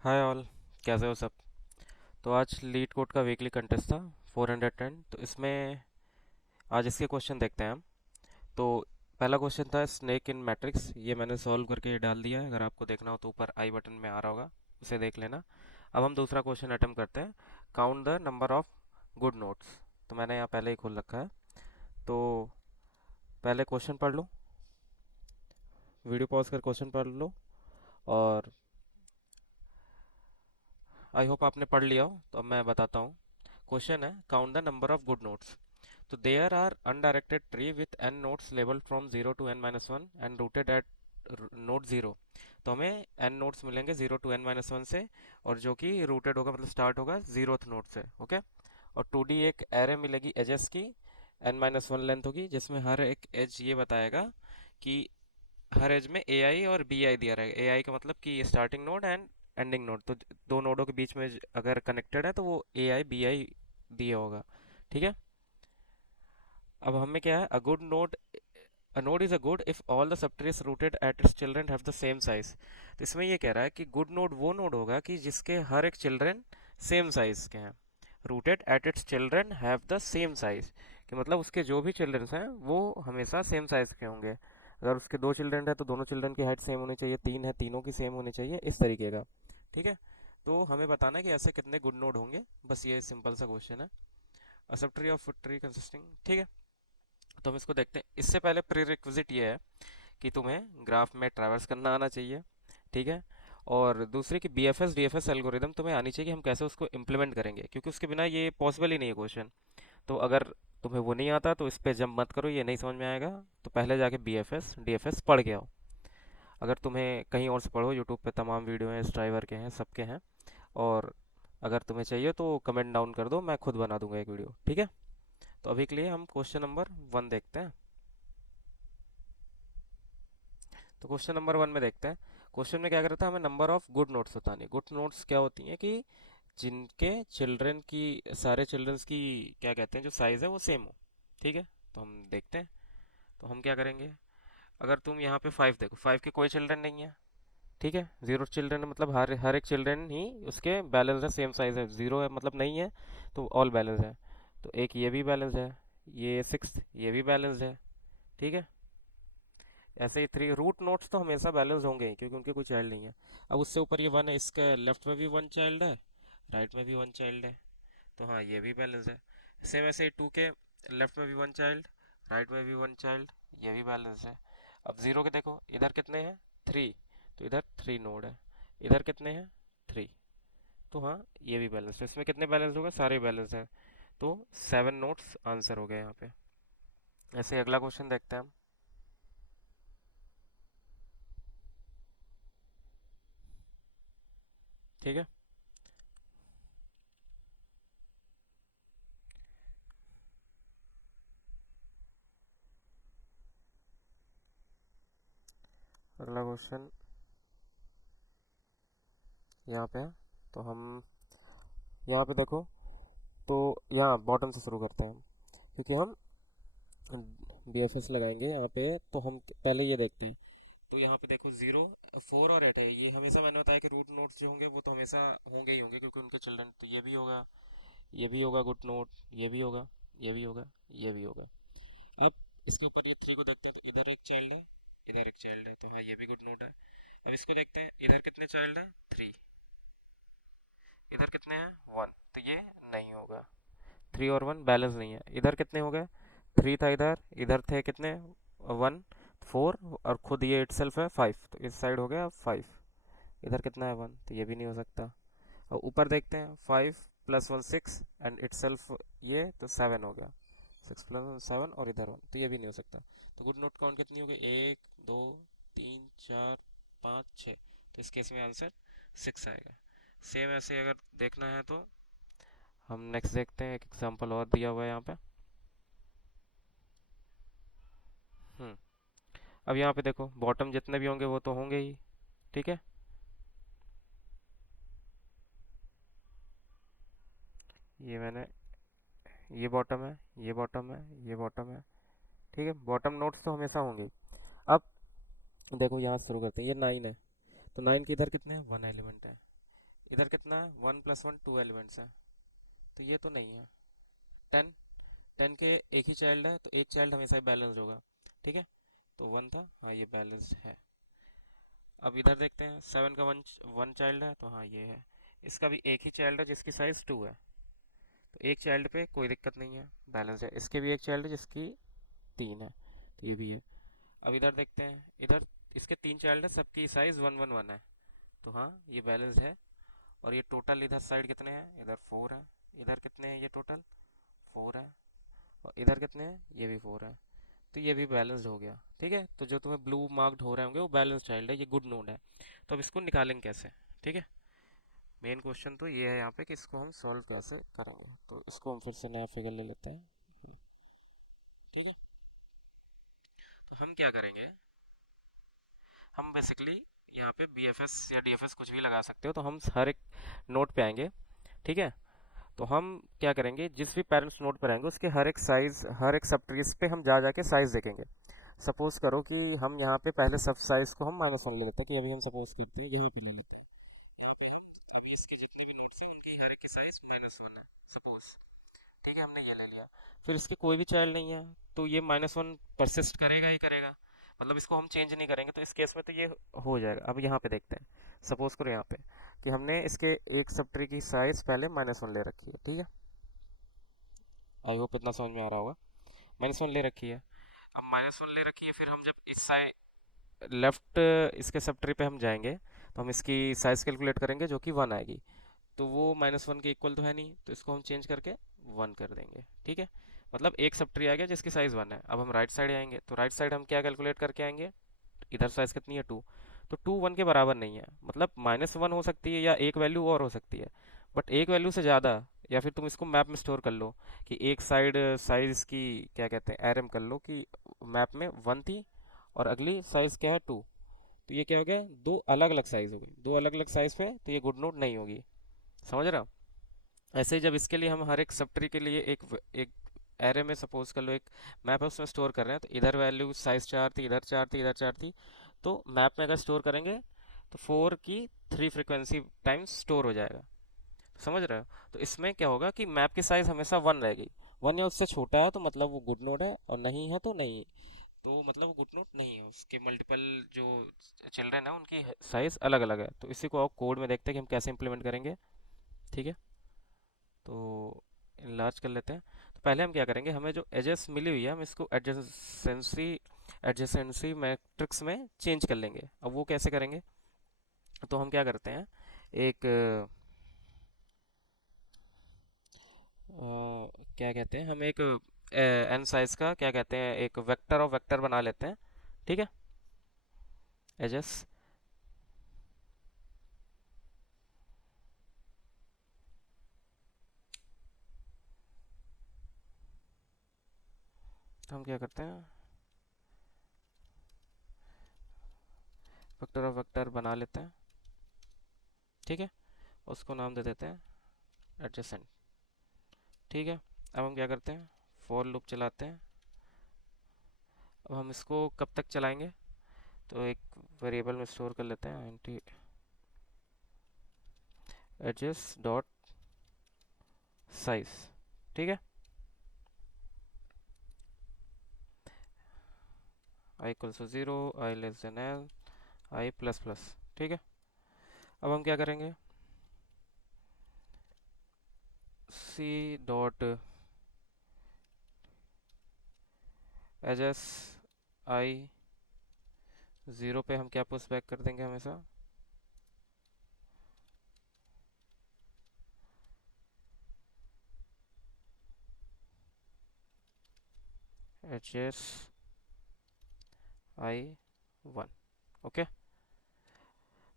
Hi all. कैसे हो सब। तो आज लीड कोड का वीकली कंटेस्ट था 410। तो इसमें आज इसके क्वेश्चन देखते हैं हम। तो पहला क्वेश्चन था स्नेक इन मैट्रिक्स। ये मैंने सॉल्व करके डाल दिया है, अगर आपको देखना हो तो ऊपर आई बटन में आ रहा होगा, उसे देख लेना। अब हम दूसरा क्वेश्चन अटेम्प्ट करते हैं। Count the number of good nodes. तो मैंने यहाँ पहले ही खोल रखा है। तो पहले क्वेश्चन पढ़ लो, वीडियो पॉज कर क्वेश्चन पढ़ लो। और आई होप आपने पढ़ लिया हो। तो अब मैं बताता हूँ। क्वेश्चन है count the number of good nodes. तो there are undirected tree with n nodes labeled from 0 to n-1 and rooted at node 0। तो हमें n नोड्स मिलेंगे 0 to n-1 से, और जो कि रूटेड होगा मतलब स्टार्ट होगा 0th नोड से। ओके। और 2D एक एरे मिलेगी एजेस की, n-1 लेंथ होगी, जिसमें हर एक एज ये बताएगा कि हर एज में ए आई और बी आई दिया रहेगा। ए आई का मतलब कि starting node and ending node. तो दो नोडों के बीच में अगर कनेक्टेड है तो वो ए आई बी आई दिया होगा। ठीक है। अब हमें क्या है, a node is a good if all the subtrees rooted at its children have the same size। तो इसमें ये कह रहा है कि गुड नोड वो नोड होगा कि जिसके हर एक चिल्ड्रन सेम साइज के हैं। Rooted at its children have the same size, कि मतलब उसके जो भी चिल्ड्रन हैं वो हमेशा सेम साइज के होंगे। अगर उसके दो चिल्ड्रन है तो दोनों चिल्ड्रन की हाइट सेम होनी चाहिए, तीन है तीनों की सेम होनी चाहिए, इस तरीके का। ठीक है। तो हमें बताना है कि ऐसे कितने गुड नोड होंगे, बस ये सिंपल सा क्वेश्चन है। अ sub tree of tree consisting. ठीक है। तो हम इसको देखते हैं। इससे पहले प्री रिक्विजिट ये है कि तुम्हें ग्राफ में ट्रैवर्स करना आना चाहिए। ठीक है। और दूसरी कि B F S D F S algorithm तुम्हें आनी चाहिए कि हम कैसे उसको इम्प्लीमेंट करेंगे, क्योंकि उसके बिना ये पॉसिबल ही नहीं है क्वेश्चन। तो अगर तुम्हें वो नहीं आता तो इस पे जंप मत करो, ये नहीं समझ में आएगा। तो पहले जाके B F S D F S पढ़ के आओ। अगर तुम्हें कहीं और से पढ़ो, यूट्यूब पे तमाम वीडियो हैं, स्ट्राइवर के हैं, सबके हैं। और अगर तुम्हें चाहिए तो कमेंट डाउन कर दो, मैं खुद बना दूंगा एक वीडियो। ठीक है। तो अभी के लिए हम क्वेश्चन नंबर 1 देखते हैं। तो क्वेश्चन नंबर 1 में देखते हैं। क्वेश्चन में क्या करता है, हमें नंबर ऑफ गुड नोट्स बतानी। गुड नोट्स क्या होती हैं कि जिनके चिल्ड्रन की, सारे चिल्ड्रंस की क्या कहते हैं, जो साइज़ है वो सेम हो। ठीक है। तो हम देखते हैं। तो हम क्या करेंगे, अगर तुम यहाँ पे 5 देखो, 5 के कोई चिल्ड्रन नहीं है। ठीक है। 0 चिल्ड्रन मतलब हर हर एक चिल्ड्रन ही उसके बैलेंस है, सेम साइज है। 0 है मतलब नहीं है, तो ऑल बैलेंस है। तो एक ये भी बैलेंस है, ये 6 ये भी बैलेंस है। ठीक है। ऐसे ही 3 रूट नोट्स तो हमेशा बैलेंस होंगे ही, क्योंकि उनके कोई चाइल्ड नहीं है। अब उससे ऊपर ये 1 है, इसके लेफ्ट में भी 1 चाइल्ड है, राइट में भी 1 चाइल्ड है। तो हाँ, ये भी बैलेंस है। सेम ऐसे ही 2 के लेफ्ट में भी 1 चाइल्ड, राइट में भी 1 चाइल्ड, ये भी बैलेंस है। अब 0 के देखो, इधर कितने हैं, 3। तो इधर 3 नोड है। इधर कितने हैं, 3। तो हाँ, ये भी बैलेंस है। इसमें कितने बैलेंस होगा, सारे बैलेंस हैं। तो 7 नोट्स आंसर हो गए यहाँ पे। ऐसे ही अगला क्वेश्चन देखते हैं हम। ठीक है। अगला क्वेश्चन यहाँ पे है। तो हम यहाँ पे देखो, तो यहाँ बॉटम से शुरू करते हैं हम, क्योंकि हम बी एफ एस लगाएंगे यहाँ पे। तो हम पहले ये देखते हैं। तो यहाँ पे देखो 0 4 और 8 है। ये हमेशा मैंने बताया कि रूट नोट्स जो होंगे वो तो हमेशा होंगे ही होंगे, क्योंकि उनके चिल्ड्रन। तो ये भी होगा, ये भी होगा गुड नोट, ये भी होगा, ये भी होगा, ये भी होगा। अब इसके ऊपर ये 3 को देखते हैं। तो इधर एक चाइल्ड है, इधर एक चाइल्ड है, तो हाँ ये भी गुड नोट है। अब इसको देखते हैं, इधर कितने चाइल्ड है, 3। इधर कितने हैं, 1। तो ये नहीं होगा, 3 और 1 बैलेंस नहीं है। इधर कितने हो गए, 3 था इधर, इधर थे कितने, 1, 4, और खुद ये इटसेल्फ है 5। तो इस साइड हो गया 5। इधर कितना है, 1। तो ये भी नहीं हो सकता। और ऊपर देखते हैं, 5 प्लस 1 6 एंड इटसेल्फ ये, तो 7 हो गया। 6 प्लस 1 7, और इधर 1, तो ये भी नहीं हो सकता। तो गुड नोट काउंट कितनी हो गई, 1 2 3 4 5 6। तो इस केस में आंसर 6 आएगा। सेम ऐसे अगर देखना है तो हम नेक्स्ट देखते हैं। एक एग्जांपल और दिया हुआ है यहाँ पे। हम्म। अब यहाँ पे देखो, बॉटम जितने भी होंगे वो तो होंगे ही। ठीक है। ये मैंने, ये बॉटम है, ये बॉटम है, ये बॉटम है। ठीक है। बॉटम नोट्स तो हमेशा होंगे ही। अब देखो यहाँ से शुरू करते हैं। ये 9 है, तो 9 के इधर कितने हैं, 1 एलिमेंट है। इधर कितना है, 1+1 2 एलिमेंट्स हैं, तो ये तो नहीं है। 10, 10 के एक ही चाइल्ड है, तो एक चाइल्ड हमेशा ही बैलेंस होगा। ठीक है, तो 1 था, हाँ ये बैलेंस है। अब इधर देखते हैं, 7 का वन वन चाइल्ड है, तो हाँ ये है। इसका भी एक ही चाइल्ड है जिसकी साइज 2 है, तो एक चाइल्ड पे कोई दिक्कत नहीं है, बैलेंस है। इसके भी एक चाइल्ड है जिसकी 3 है, तो ये भी है। अब इधर देखते हैं, इधर इसके 3 चाइल्ड है, सबकी साइज 1 1 1 है, तो हाँ ये बैलेंस है। और ये टोटल इधर साइड कितने हैं, इधर 4 है, इधर कितने हैं, ये टोटल 4 है, और इधर कितने हैं, ये भी 4 है, तो ये भी बैलेंस्ड हो गया। ठीक है, तो जो तुम्हें ब्लू मार्क्ड हो रहे होंगे वो बैलेंस चाइल्ड है, ये गुड नोड है। तो अब इसको निकालेंगे कैसे? ठीक है, मेन क्वेश्चन तो ये है यहाँ पे कि इसको हम सॉल्व कैसे करेंगे। तो इसको हम फिर से नया फिगर ले लेते हैं। ठीक है, तो हम क्या करेंगे, हम बेसिकली यहाँ पे BFS या DFS कुछ भी लगा सकते हो, तो हम हर एक नोट पे आएंगे। ठीक है, तो हम क्या करेंगे, जिस भी पेरेंट्स नोड पर आएंगे उसके हर एक साइज, हर एक सब ट्रीज पे हम जा जाके साइज देखेंगे। सपोज करो कि हम यहाँ पे पहले सब साइज को हम -1 ले लेते हैं, कि अभी हम सपोज करते हैं यहाँ पे ले लेते हैं, यहाँ पे हम अभी इसके जितने भी नोट्स हैं उनकी हर एक की साइज -1 है सपोज। ठीक है, हमने ये ले लिया। फिर इसके कोई भी चाइल्ड नहीं है, तो ये -1 परसिस्ट करेगा ही करेगा, मतलब इसको हम चेंज नहीं करेंगे, तो इस केस में तो ये हो जाएगा। अब यहाँ पे देखते हैं, सपोज करो यहाँ पे कि हमने इसके एक सब ट्री की साइज पहले -1 ले रखी है। ठीक है, आई होप इतना समझ में आ रहा होगा। -1 ले रखी है, अब -1 ले रखी है, फिर हम जब इस साइड लेफ्ट इसके सब ट्री पे हम जाएंगे, तो हम इसकी साइज कैलकुलेट करेंगे जो कि 1 आएगी। तो वो -1 के इक्वल तो है नहीं, तो इसको हम चेंज करके 1 कर देंगे। ठीक है, मतलब एक सब ट्री आ गया जिसकी साइज 1 है। अब हम राइट साइड आएंगे, तो राइट साइड हम क्या कैलकुलेट करके आएंगे, इधर साइज कितनी है 2, तो 2 1 के बराबर नहीं है, मतलब -1 हो सकती है या एक वैल्यू और हो सकती है, बट एक वैल्यू से ज़्यादा। या फिर तुम इसको मैप में स्टोर कर लो कि एक साइड साइज की क्या कहते हैं, एरम कर लो कि मैप में 1 थी और अगली साइज क्या है 2, तो ये क्या हो गया, दो अलग अलग साइज हो गई, दो अलग अलग साइज पे, तो ये गुड नोट नहीं होगी। समझ रहा हो? ऐसे ही जब इसके लिए हम हर एक सब ट्री के लिए एक एरे में सपोज कर लो एक मैप है उसमें स्टोर कर रहे हैं, तो इधर वैल्यू साइज 4 थी, इधर 4 थी, इधर 4 थी, तो मैप में अगर स्टोर करेंगे तो 4 की 3 फ्रिक्वेंसी टाइम्स स्टोर हो जाएगा। समझ रहे हो? तो इसमें क्या होगा कि मैप की साइज हमेशा 1 रहेगी। 1 या उससे छोटा है तो मतलब वो गुड नोड है, और नहीं है तो नहीं, तो मतलब वो गुड नोड नहीं है। उसके मल्टीपल जो चिल्ड्रन है उनकी साइज अलग अलग है। तो इसी को आप कोड में देखते हैं कि हम कैसे इंप्लीमेंट करेंगे। ठीक है, तो इनलार्ज कर लेते हैं। तो पहले हम क्या करेंगे, हमें जो एजेस मिली हुई है हम इसको एडजेसेंसी मैट्रिक्स में चेंज कर लेंगे। अब वो कैसे करेंगे, तो हम क्या करते हैं, एक क्या कहते हैं, हम एक एन साइज का क्या कहते हैं, एक वेक्टर ऑफ वेक्टर बना लेते हैं। ठीक है, एजेस, तो हम क्या करते हैं, वेक्टर ऑफ वेक्टर बना लेते हैं। ठीक है, उसको नाम दे देते हैं एडजेसेंट। ठीक है, अब हम क्या करते हैं, फॉर लूप चलाते हैं। अब हम इसको कब तक चलाएंगे, तो एक वेरिएबल में स्टोर कर लेते हैं, एंटी एडजेस डॉट साइज। ठीक है, I equals to 0, I less than L, I plus plus. ठीक है, अब हम क्या करेंगे, सी डॉट एजेस आई 0 पे हम क्या पुश बैक कर देंगे हमेशा, एजेस आई 1। ओके,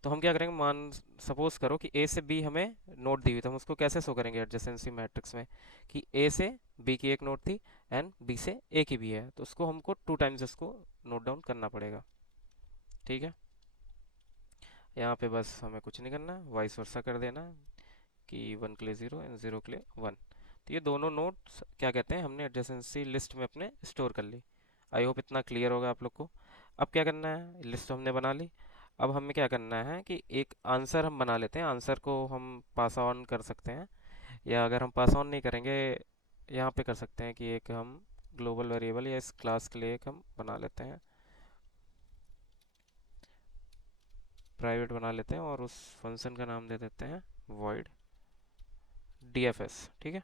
तो हम क्या करेंगे, मान सपोज करो कि ए से बी हमें नोट दी हुई, तो हम उसको कैसे शो करेंगे एडजेसेंसी मैट्रिक्स में, कि ए से बी की एक नोट थी एंड बी से ए की भी है, तो उसको हमको 2 टाइम्स इसको नोट डाउन करना पड़ेगा। ठीक है, यहाँ पे बस हमें कुछ नहीं करना, वाइस वर्सा कर देना कि 1 के लिए 0 एंड 0 के लिए 1। तो ये दोनों नोट्स क्या कहते हैं, हमने एडजेसेंसी लिस्ट में अपने स्टोर कर ली। आई होप इतना क्लियर होगा आप लोग को। अब क्या करना है, लिस्ट तो हमने बना ली। अब हमें क्या करना है कि एक आंसर हम बना लेते हैं, आंसर को हम पास ऑन कर सकते हैं, या अगर हम पास ऑन नहीं करेंगे यहाँ पे कर सकते हैं कि एक हम ग्लोबल वेरिएबल या इस क्लास के लिए एक हम बना लेते हैं, प्राइवेट बना लेते हैं, और उस फंक्शन का नाम दे देते हैं void dfs। ठीक है,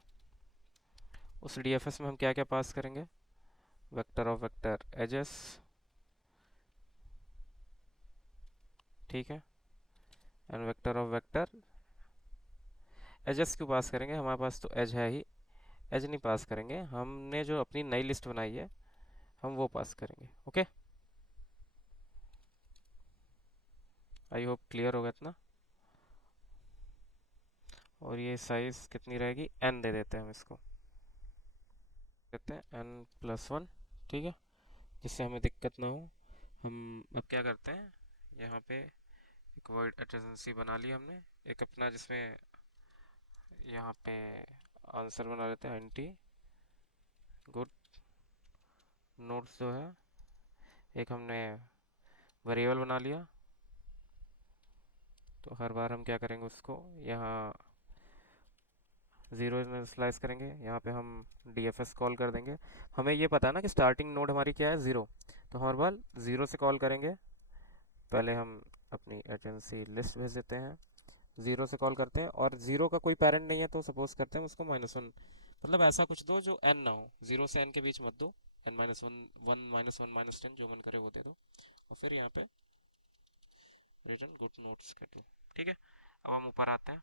उस dfs में हम क्या क्या पास करेंगे, वेक्टर ऑफ वेक्टर एजेस, ठीक है, and vector of vector edges क्यों पास करेंगे, हमारे पास तो एज है ही, एज नहीं पास करेंगे, हमने जो अपनी नई लिस्ट बनाई है हम वो पास करेंगे। ओके, आई होप क्लियर होगा इतना। और ये साइज कितनी रहेगी, एन दे देते हैं हम इसको, देते हैं n+1, ठीक है, जिससे हमें दिक्कत ना हो। हम अब क्या करते हैं, यहाँ पे एक वर्ड एडजेंसी बना ली हमने, एक अपना जिसमें यहाँ पे आंसर बना लेते हैं एंटी गुड नोट्स जो है, एक हमने वेरिएबल बना लिया। तो हर बार हम क्या करेंगे, उसको यहाँ ज़ीरो में स्लाइस करेंगे, यहाँ पे हम dfs कॉल कर देंगे। हमें ये पता है ना कि स्टार्टिंग नोड हमारी क्या है, ज़ीरो, तो हम हर बार ज़ीरो से कॉल करेंगे। पहले हम अपनी एजेंसी लिस्ट भेज देते हैं, ज़ीरो से कॉल करते हैं, और ज़ीरो का कोई पेरेंट नहीं है तो सपोज करते हैं उसको -1, मतलब ऐसा कुछ दो जो n ना हो, ज़ीरो से n के बीच मत दो, n-1, 1 -1 -10 जो मन करे वो दे दो, और फिर यहाँ पे रिटर्न गुड नोट्स के टू। ठीक है, अब हम ऊपर आते हैं।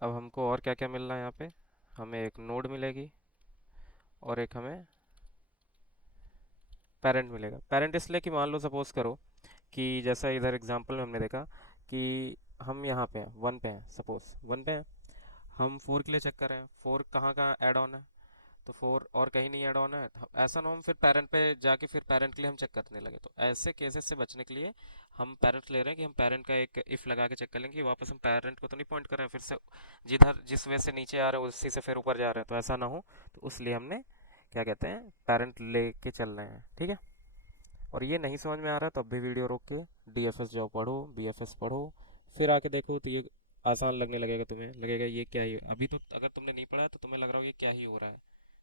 अब हमको और क्या क्या मिल रहा है यहाँ पे, हमें एक नोड मिलेगी और एक हमें पेरेंट मिलेगा। पेरेंट इसलिए कि मान लो सपोज करो कि जैसा इधर एग्जांपल में हमने देखा कि हम यहाँ पे हैं, वन पे हैं, सपोज वन पे हैं, हम फोर के लिए चेक कर रहे हैं, फोर कहाँ कहाँ ऐड ऑन है, तो फोर और कहीं नहीं ऐड ऑन है, ऐसा ना हो हम फिर पेरेंट पे जाके फिर पेरेंट के लिए हम चेक करने लगे। तो ऐसे केसेस से बचने के लिए हम पेरेंट ले रहे हैं कि हम पेरेंट का एक इफ लगा के चेक कर लेंगे कि वापस हम पेरेंट को तो नहीं पॉइंट कर रहे हैं फिर से, जिधर जिस वे से नीचे आ रहे हैं उसी से फिर ऊपर जा रहे हैं, तो ऐसा ना हो, तो उसलिए हमने क्या कहते हैं पेरेंट लेके चल रहे हैं। ठीक है, और ये नहीं समझ में आ रहा तब भी वीडियो रोक के डीएफएस जाओ पढ़ो, बीएफएस पढ़ो, फिर आके देखो तो ये आसान लगने लगेगा, तुम्हें लगेगा ये क्या ही, अभी तो अगर तुमने नहीं पढ़ा तो तुम्हें लग रहा हो ये क्या ही हो रहा है।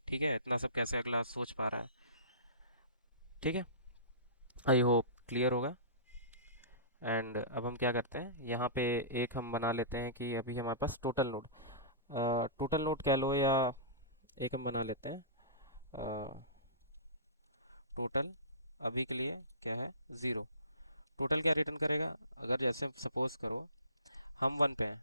ठीक है, इतना सब कैसे अगला सोच पा रहा है। ठीक है, आई होप क्लियर होगा। एंड अब हम क्या करते हैं, यहाँ पे एक हम बना लेते हैं कि अभी हमारे पास टोटल नोड, टोटल नोड कह लो, या एक हम बना लेते हैं टोटल, अभी के लिए क्या है, ज़ीरो। टोटल क्या रिटर्न करेगा, अगर जैसे सपोज करो हम वन पे हैं,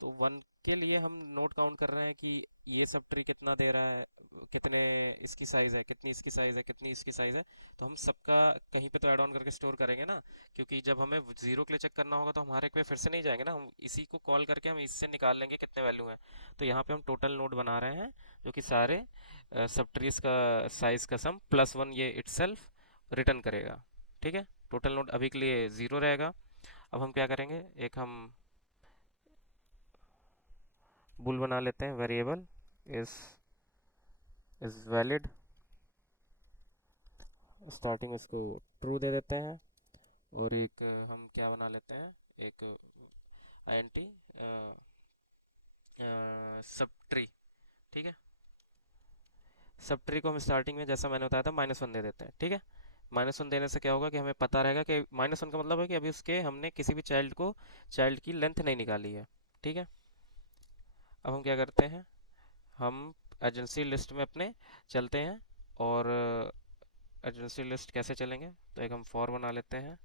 तो वन के लिए हम नोट काउंट कर रहे हैं कि ये सब ट्री कितना दे रहा है, कितने इसकी साइज है, कितनी इसकी साइज है, कितनी इसकी साइज है, तो हम सबका कहीं पे तो ऐड ऑन करके स्टोर करेंगे ना, क्योंकि जब हमें जीरो के लिए चेक करना होगा तो हम हर एक पे फिर से नहीं जाएंगे ना, हम इसी को कॉल करके हम इससे निकाल लेंगे कितने वैल्यू है। तो यहाँ पे हम टोटल नोड बना रहे हैं जो कि सारे सब ट्रीज का साइज का सम +1 ये इटसेल्फ रिटर्न करेगा। ठीक है, टोटल नोड अभी के लिए ज़ीरो रहेगा। अब हम क्या करेंगे, एक हम बुल बना लेते हैं, variable is is valid, starting इसको ट्रू दे देते हैं, और एक हम क्या बना लेते हैं, एक आईएनटी सब ट्री। ठीक है, सब ट्री को हम स्टार्टिंग में जैसा मैंने बताया था -1 दे देते हैं। ठीक है, -1 देने से क्या होगा कि हमें पता रहेगा कि -1 का मतलब है कि अभी उसके हमने किसी भी चाइल्ड की लेंथ नहीं निकाली है। ठीक है, अब हम क्या करते हैं, हम एजेंसी लिस्ट में अपने चलते हैं, और एजेंसी लिस्ट कैसे चलेंगे, तो एक हम फॉर बना लेते हैं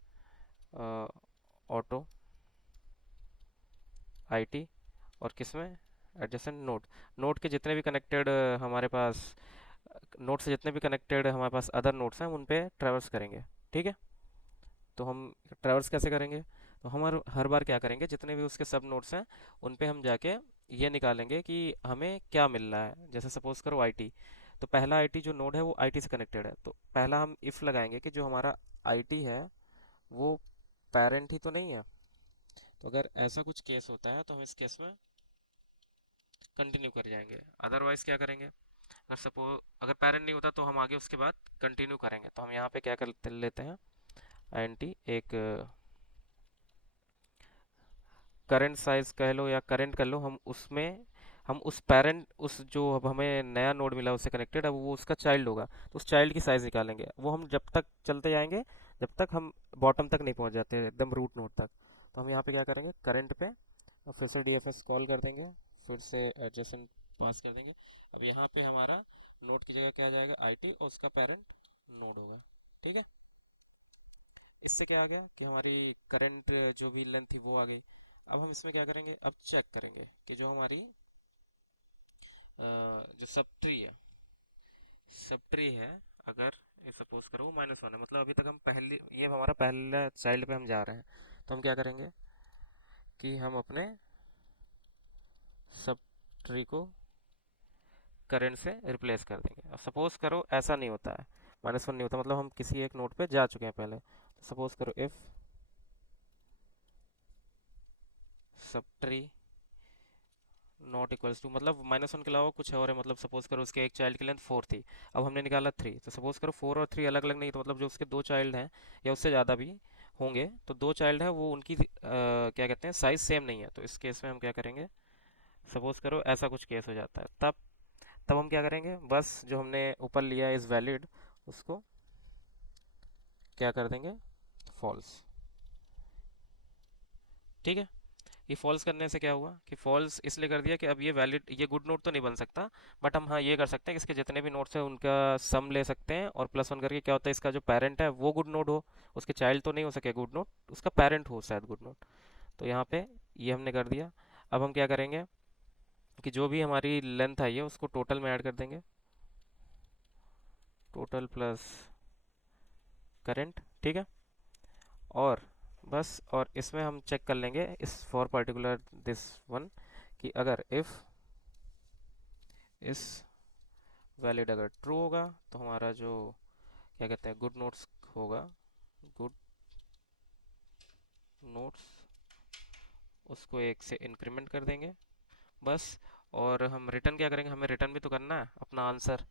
ऑटो आईटी, और किसमें, एडजेसेंट नोड, नोड के जितने भी कनेक्टेड हमारे पास नोड से जितने भी कनेक्टेड हमारे पास अदर नोड्स हैं उन पे ट्रैवर्स करेंगे। ठीक है, तो हम ट्रैवर्स कैसे करेंगे, तो हम हर बार क्या करेंगे, जितने भी उसके सब नोड्स हैं उन पे हम जाके ये निकालेंगे कि हमें क्या मिल रहा है। जैसे सपोज करो आईटी, तो पहला आईटी जो नोड है वो आईटी से कनेक्टेड है, तो पहला हम इफ़ लगाएंगे कि जो हमारा आईटी है वो पेरेंट ही तो नहीं है। तो अगर ऐसा कुछ केस होता है तो हम इस केस में कंटिन्यू कर जाएंगे, अदरवाइज क्या करेंगे, अगर सपोज अगर पेरेंट नहीं होता तो हम आगे उसके बाद कंटिन्यू करेंगे। तो हम यहाँ पे क्या कर लेते हैं, INT एक करंट साइज कह लो या करंट कर लो, हम उसमें हम उस पेरेंट, उस जो अब हमें नया नोड मिला उससे कनेक्टेड, अब वो उसका चाइल्ड होगा, तो उस चाइल्ड की साइज निकालेंगे। वो हम जब तक चलते जाएंगे जब तक हम बॉटम तक नहीं पहुंच जाते हैं, एकदम रूट नोड तक। तो हम यहाँ पे क्या करेंगे, करंट पे और फिर से DFS कॉल कर देंगे, फिर से एडजेसेंट पास कर देंगे। अब यहाँ पे हमारा नोड की जगह क्या आ जाएगा, IT, और उसका पेरेंट नोड होगा। ठीक है, इससे क्या आ गया कि हमारी करंट जो भी लेंथ थी वो आ गई। अब हम इसमें क्या करेंगे, अब चेक करेंगे कि जो हमारी जो सब ट्री है, सब ट्री है, अगर ये सपोज करो -1 है, मतलब अभी तक हम पहले, ये हमारा पहला चाइल्ड पे हम जा रहे हैं, तो हम क्या करेंगे कि हम अपने सब ट्री को करंट से रिप्लेस कर देंगे। अब सपोज करो ऐसा नहीं होता है, -1 नहीं होता, मतलब हम किसी एक नोड पे जा चुके हैं पहले, तो सपोज करो if sub tree not equals to, मतलब -1 के अलावा कुछ और है, मतलब सपोज करो उसके एक चाइल्ड की लेंथ 4 थी, अब हमने निकाला 3, तो सपोज करो 4 और 3 अलग अलग नहीं, तो मतलब जो उसके दो चाइल्ड हैं या उससे ज़्यादा भी होंगे, तो दो चाइल्ड है वो उनकी क्या कहते हैं, साइज सेम नहीं है। तो इस केस में हम क्या करेंगे, सपोज करो ऐसा कुछ केस हो जाता है, तब तब हम क्या करेंगे, बस जो हमने ऊपर लिया इज़ वैलिड, उसको क्या कर देंगे, फॉल्स। ठीक है, ये फॉल्स करने से क्या हुआ कि फॉल्स इसलिए कर दिया कि अब ये वैलिड, ये गुड नोट तो नहीं बन सकता, बट हम हाँ ये कर सकते हैं कि इसके जितने भी नोट्स हैं उनका सम ले सकते हैं, और +1 करके क्या होता है, इसका जो पेरेंट है वो गुड नोट हो, उसके चाइल्ड तो नहीं हो सके गुड नोट, उसका पेरेंट हो शायद गुड नोट। तो यहाँ पे ये हमने कर दिया। अब हम क्या करेंगे कि जो भी हमारी लेंथ आई है उसको टोटल में ऐड कर देंगे, टोटल प्लस करेंट। ठीक है, और बस, और इसमें हम चेक कर लेंगे इस फॉर पर्टिकुलर दिस वन, कि अगर इफ़ इस वैलिड अगर ट्रू होगा तो हमारा जो क्या कहते हैं गुड नोट्स होगा, गुड नोट्स, उसको 1 से इंक्रीमेंट कर देंगे बस। और हम रिटर्न क्या करेंगे, हमें रिटर्न भी तो करना है अपना आंसर,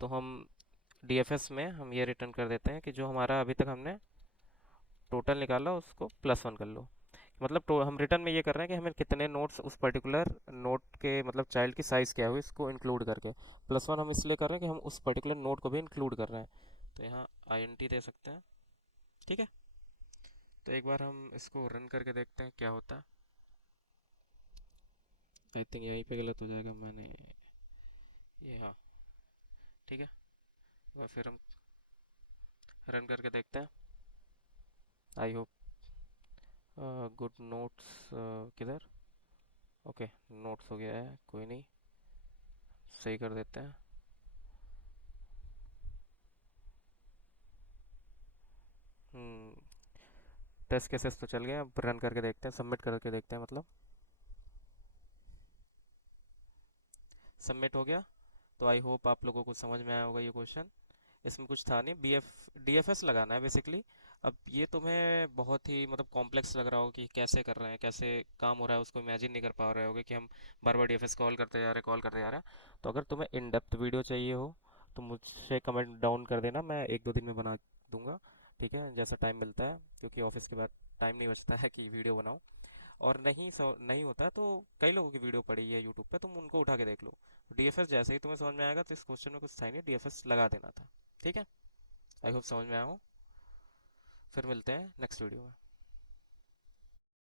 तो हम DFS में हम ये रिटर्न कर देते हैं कि जो हमारा अभी तक हमने टोटल निकाला उसको +1 कर लो। मतलब हम रिटर्न में ये कर रहे हैं कि हमें कितने नोट्स उस पर्टिकुलर नोट के, मतलब चाइल्ड की साइज़ क्या हुई इसको इंक्लूड करके, +1 हम इसलिए कर रहे हैं कि हम उस पर्टिकुलर नोट को भी इंक्लूड कर रहे हैं। तो यहाँ INT दे सकते हैं। ठीक है, तो एक बार हम इसको रन करके देखते हैं क्या होता है। आई थिंक यहीं पे गलत हो जाएगा, मैंने ये, हाँ ठीक है, और फिर हम रन करके देखते हैं। आई होप गुड नोट्स किधर, ओके नोट्स हो गया है, कोई नहीं, सही कर देते हैं। टेस्ट केसेस तो चल गए, अब रन करके देखते हैं, सबमिट करके देखते हैं, मतलब सबमिट हो गया। तो आई होप आप लोगों को समझ में आया होगा ये क्वेश्चन। इसमें कुछ था नहीं, DFS लगाना है बेसिकली। अब ये तुम्हें बहुत ही मतलब कॉम्प्लेक्स लग रहा हो कि कैसे कर रहे हैं, कैसे काम हो रहा है, उसको इमेजिन नहीं कर पा रहे होगे कि हम बार बार DFS कॉल करते जा रहे हैं, कॉल करते जा रहे हैं। तो अगर तुम्हें इन डेप्थ वीडियो चाहिए हो तो मुझसे कमेंट डाउन कर देना, मैं 1-2 दिन में बना दूंगा। ठीक है, जैसा टाइम मिलता है, क्योंकि ऑफिस के बाद टाइम नहीं बचता है कि वीडियो बनाऊं। और नहीं होता तो कई लोगों की वीडियो पड़ी है यूट्यूब पे, तुम उनको उठा के देख लो। DFS जैसे ही तुम्हें समझ में आएगा, तो इस क्वेश्चन में कुछ था ही नहीं, DFS लगा देना था। ठीक है, आई होप समझ में आया हो। फिर मिलते हैं नेक्स्ट वीडियो में।